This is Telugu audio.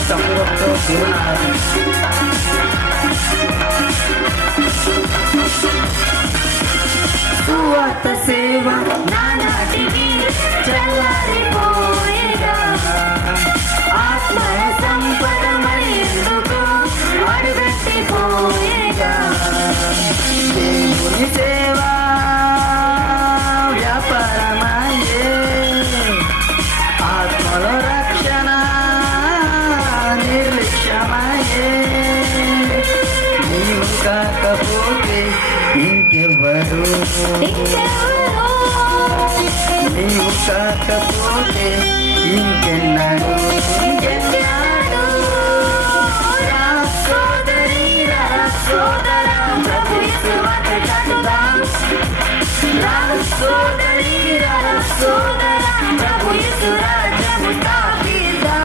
సమృద్ధితో జీవనాలను సువార్త సేవ నానాటికి చల్లారిపోయేగా ఆత్మల సంపద మరి ఎందుకు అడుగట్టిపోయేగా దేవుని సేవ వ్యాపారమయ్యే ఆత్మల రక్షణ నిర్లక్ష్యమయ్యే నీవు కాకపోతే ఇంకెవ్వరు నీవు కాకపోతే ఇంకెన్నాడు సోదరా ప్రభు యేసు వాక్కు చాటుదాం.